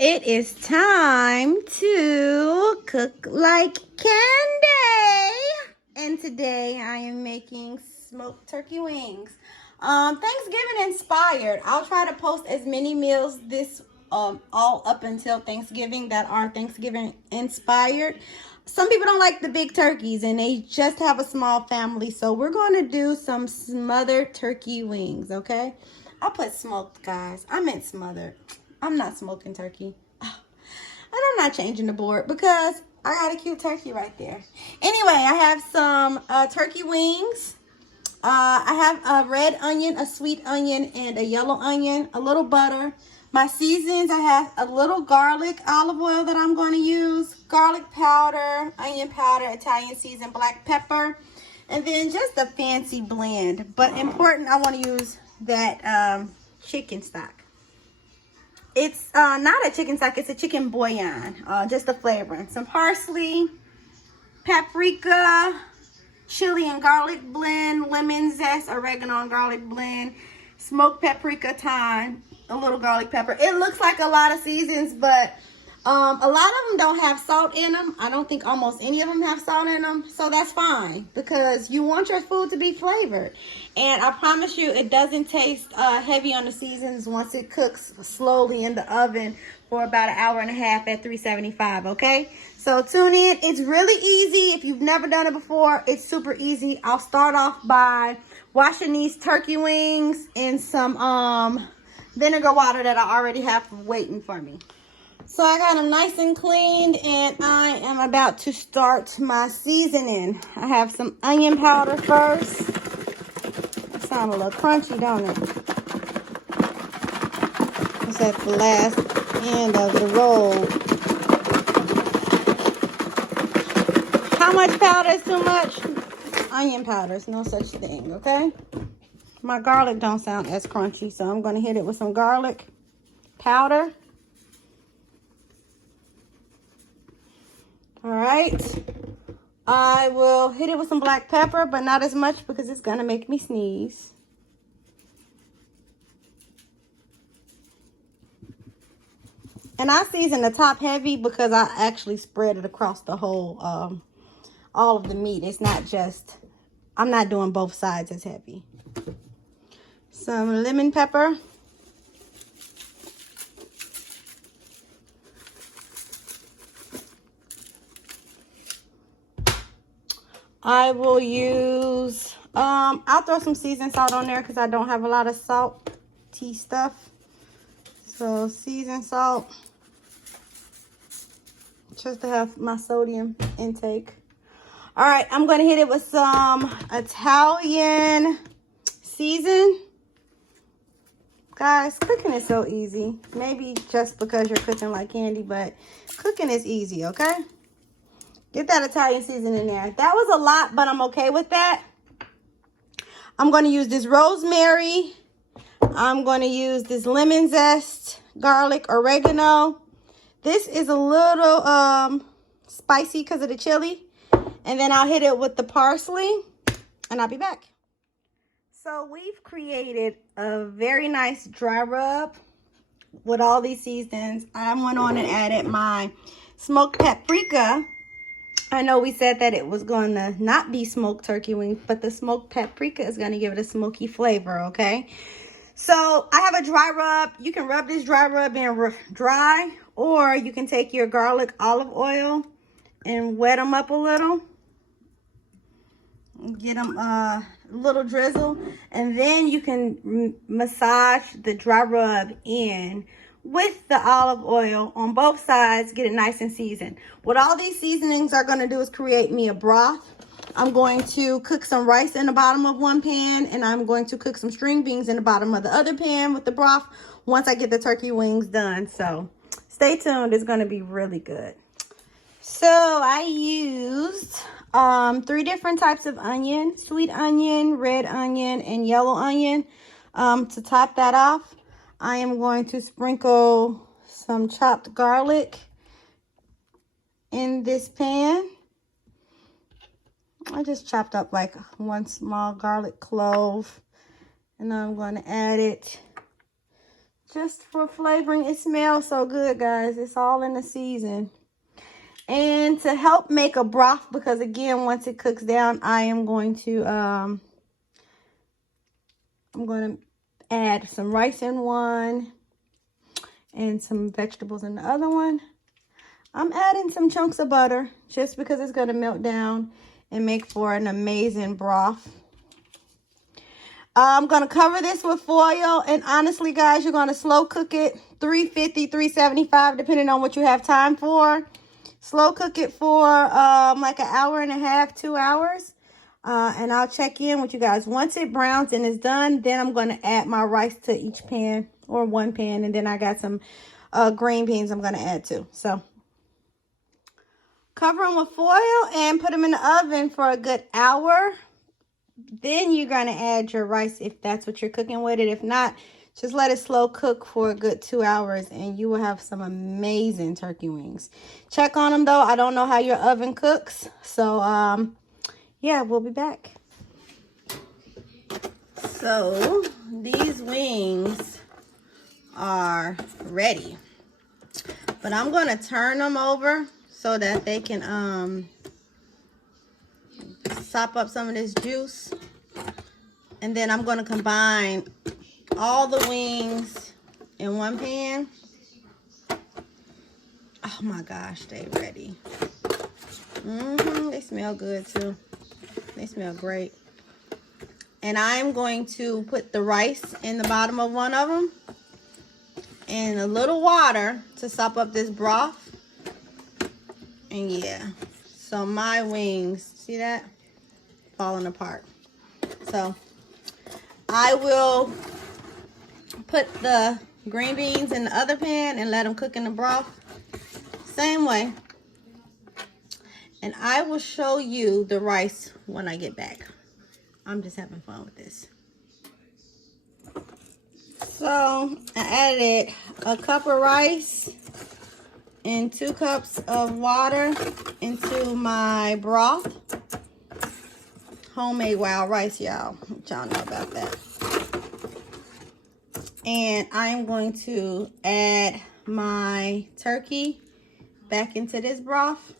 It is time to cook like candy. And today I am making smoked turkey wings. Thanksgiving inspired. I'll try to post as many meals this all up until Thanksgiving that are Thanksgiving inspired. Some people don't like the big turkeys and they just have a small family. So we're going to do some smothered turkey wings, okay? I put smoked, guys. I meant smothered. I'm not smoking turkey. And I'm not changing the board because I got a cute turkey right there. Anyway, I have some turkey wings. I have a red onion, a sweet onion, and a yellow onion, a little butter. My seasons, I have a little garlic olive oil that I'm going to use, garlic powder, onion powder, Italian seasoned black pepper, and then just a fancy blend. But important, I want to use that chicken stock. It's not a chicken stock, it's a chicken bouillon, just a flavoring. Some parsley, paprika, chili and garlic blend, lemon zest, oregano and garlic blend, smoked paprika, thyme, a little garlic pepper. It looks like a lot of seasons, but a lot of them don't have salt in them. I don't think almost any of them have salt in them, so that's fine because you want your food to be flavored. And I promise you, it doesn't taste heavy on the seasons once it cooks slowly in the oven for about 1.5 hours at 375, okay? So tune in. It's really easy. If you've never done it before, it's super easy. I'll start off by washing these turkey wings in some vinegar water that I already have waiting for me. So I got them nice and cleaned, and I am about to start my seasoning. I have some onion powder first. That sounds a little crunchy, don't it? It's at the last end of the roll. How much powder is too much? Onion powder is no such thing, okay? My garlic don't sound as crunchy, so I'm going to hit it with some garlic powder. All right. I will hit it with some black pepper, but not as much because it's going to make me sneeze. And I season the top heavy because I actually spread it across the whole, all of the meat. It's not just, I'm not doing both sides as heavy. Some lemon pepper. I will use, I'll throw some seasoned salt on there because I don't have a lot of salty stuff. So seasoned salt, just to have my sodium intake. All right, I'm going to hit it with some Italian season. Guys, cooking is so easy. Maybe just because you're cooking like candy, but cooking is easy, okay? Get that Italian season in there. That was a lot, but I'm okay with that. I'm going to use this rosemary. I'm going to use this lemon zest, garlic, oregano. This is a little spicy because of the chili. And then I'll hit it with the parsley, and I'll be back. So we've created a very nice dry rub with all these seasons. I went on and added my smoked paprika. I know we said that it was going to not be smoked turkey wings, but the smoked paprika is going to give it a smoky flavor, okay? So I have a dry rub. You can rub this dry rub in dry, or you can take your garlic olive oil and wet them up a little. Get them a little drizzle, and then you can massage the dry rub in with the olive oil on both sides. Get it nice and seasoned. What all these seasonings are going to do is create me a broth. I'm going to cook some rice in the bottom of one pan, and I'm going to cook some string beans in the bottom of the other pan with the broth once I get the turkey wings done. So stay tuned. It's going to be really good. So I used 3 different types of onion: sweet onion, red onion, and yellow onion. To top that off, I am going to sprinkle some chopped garlic in this pan. I just chopped up like 1 small garlic clove, and I'm going to add it just for flavoring. It smells so good, guys. It's all in the season. And to help make a broth, because again, once it cooks down, I'm going to add some rice in one and some vegetables in the other one. I'm adding some chunks of butter just because it's going to melt down and make for an amazing broth. I'm going to cover this with foil, and honestly, guys, you're going to slow cook it, 350, 375, depending on what you have time for. Slow cook it for like an hour and a half, 2 hours, and I'll check in with you guys. Once it browns and is done, then I'm going to add my rice to each pan, or one pan, and then I got some green beans I'm going to add too. So cover them with foil and put them in the oven for a good hour. Then you're going to add your rice if that's what you're cooking with it. If not, just let it slow cook for a good 2 hours and you will have some amazing turkey wings. Check on them though. I don't know how your oven cooks. So, yeah, we'll be back. So, these wings are ready. But I'm going to turn them over so that they can sop up some of this juice. And then I'm going to combine all the wings in one pan. Oh my gosh, they ready. They smell good too. They smell great. And I'm going to put the rice in the bottom of one of them and a little water to sop up this broth. And yeah, so my wings, see that? Falling apart. So I will put the green beans in the other pan and let them cook in the broth. Same way. And I will show you the rice when I get back. I'm just having fun with this. So I added a cup of rice and 2 cups of water into my broth. Homemade wild rice, y'all. Y'all know about that. And I'm going to add my turkey back into this broth.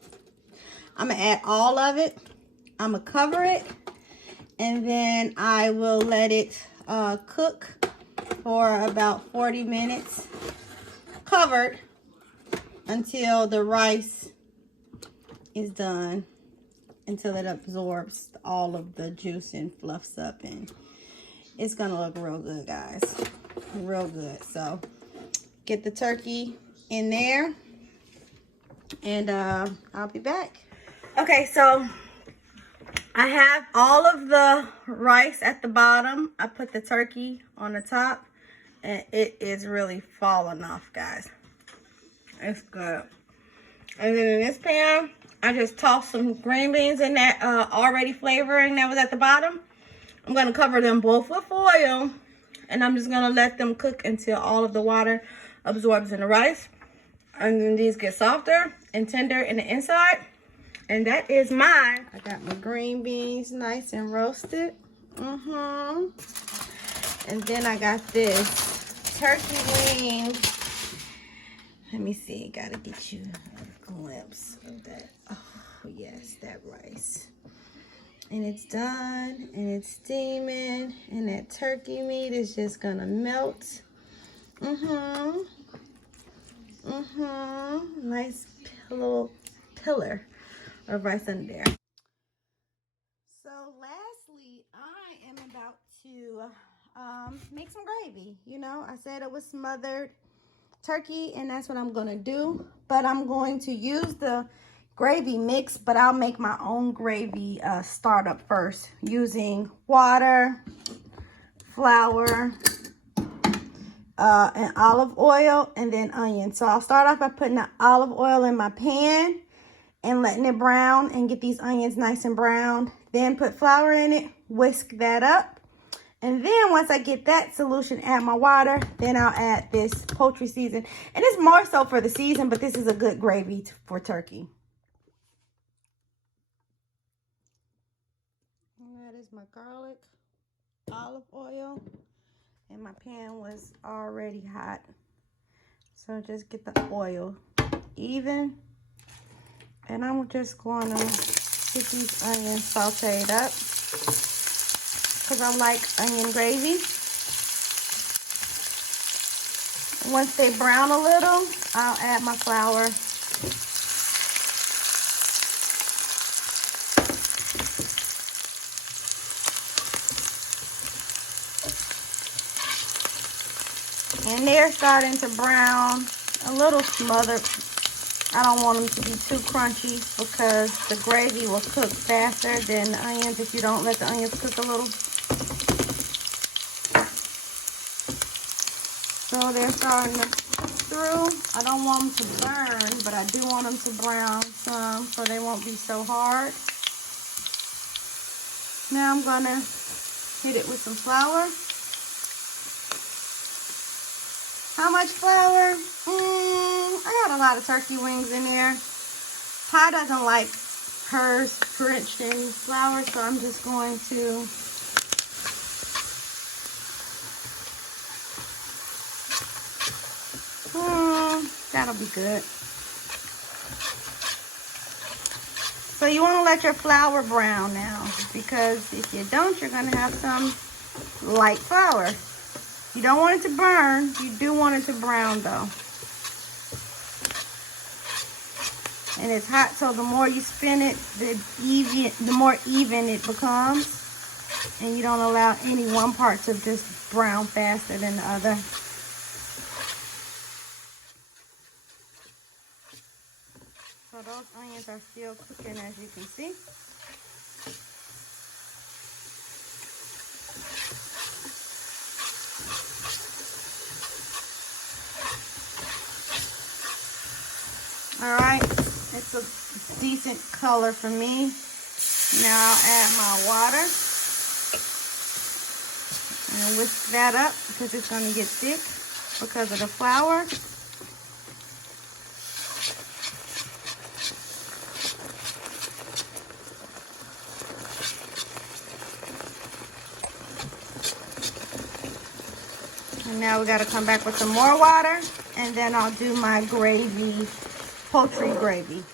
I'm going to add all of it. I'm going to cover it. And then I will let it cook for about 40 minutes. Covered until the rice is done. Until it absorbs all of the juice and fluffs up. And it's going to look real good, guys. Real good. So get the turkey in there. And I'll be back. Okay, so I have all of the rice at the bottom. I put the turkey on the top. And it is really falling off, guys. It's good. And then in this pan, I just tossed some green beans in that already flavoring that was at the bottom. I'm going to cover them both with foil. And I'm just going to let them cook until all of the water absorbs in the rice. And then these get softer and tender in the inside. And that is mine. I got my green beans nice and roasted. And then I got this turkey wing. Let me see. Gotta get you a glimpse of that. Oh, yes, that rice. And it's done. And it's steaming. And that turkey meat is just gonna melt. Nice little pillar of rice under there. So lastly, I am about to make some gravy. You know, I said it was smothered turkey, and that's what I'm gonna do. But I'm going to use the gravy mix, but I'll make my own gravy startup first using water, flour, and olive oil, and then onion. So I'll start off by putting the olive oil in my pan and letting it brown and get these onions nice and browned. Then put flour in it, whisk that up. And then once I get that solution, add my water. Then I'll add this poultry season. And it's more so for the season, but this is a good gravy for turkey. And that is my garlic, olive oil, And my pan was already hot. So just get the oil even. And I'm just going to get these onions sauteed up because I like onion gravy. Once they brown a little, I'll add my flour. And they're starting to brown, a little smothered. I don't want them to be too crunchy because the gravy will cook faster than the onions if you don't let the onions cook a little. So they're starting to cook through. I don't want them to burn, but I do want them to brown some so they won't be so hard. Now I'm gonna hit it with some flour. How much flour? I got a lot of turkey wings in there. Ty doesn't like hers drenched in flour, so I'm just going to that'll be good. So you want to let your flour brown now, because if you don't, you're going to have some light flour. You don't want it to burn. You do want it to brown though. And it's hot, so the more you spin it, the more even it becomes. And you don't allow any one part to just brown faster than the other. So those onions are still cooking, as you can see. All right, it's a decent color for me. Now I'll add my water and whisk that up because it's going to get thick because of the flour. And now we got to come back with some more water, and then I'll do my gravy, poultry gravy.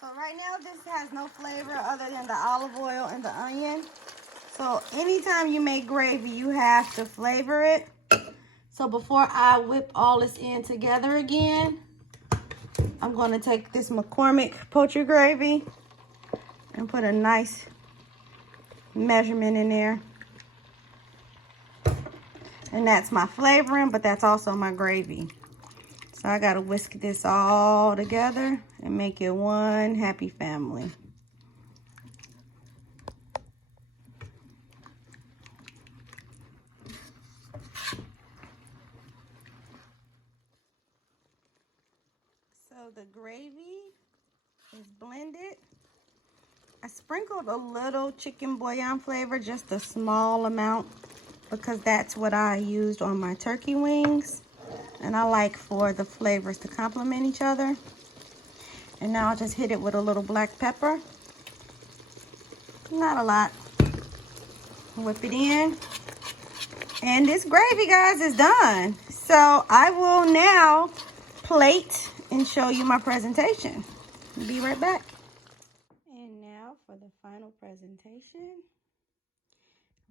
So right now this has no flavor other than the olive oil and the onion. So anytime you make gravy, you have to flavor it. So before I whip all this in together again, I'm going to take this McCormick poultry gravy and put a nice measurement in there. And that's my flavoring, but that's also my gravy. So I gotta whisk this all together and make it one happy family. So the gravy is blended. I sprinkled a little chicken bouillon flavor, just a small amount, because that's what I used on my turkey wings. And I like for the flavors to complement each other. And now I'll just hit it with a little black pepper. Not a lot. Whip it in. And this gravy, guys, is done. So I will now plate and show you my presentation. Be right back. And now for the final presentation.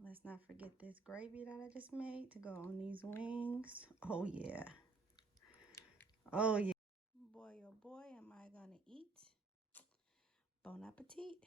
Let's not forget this gravy that I just made to go on these wings. Oh yeah. Oh yeah. Boy, oh boy, am I gonna eat. Bon appetit.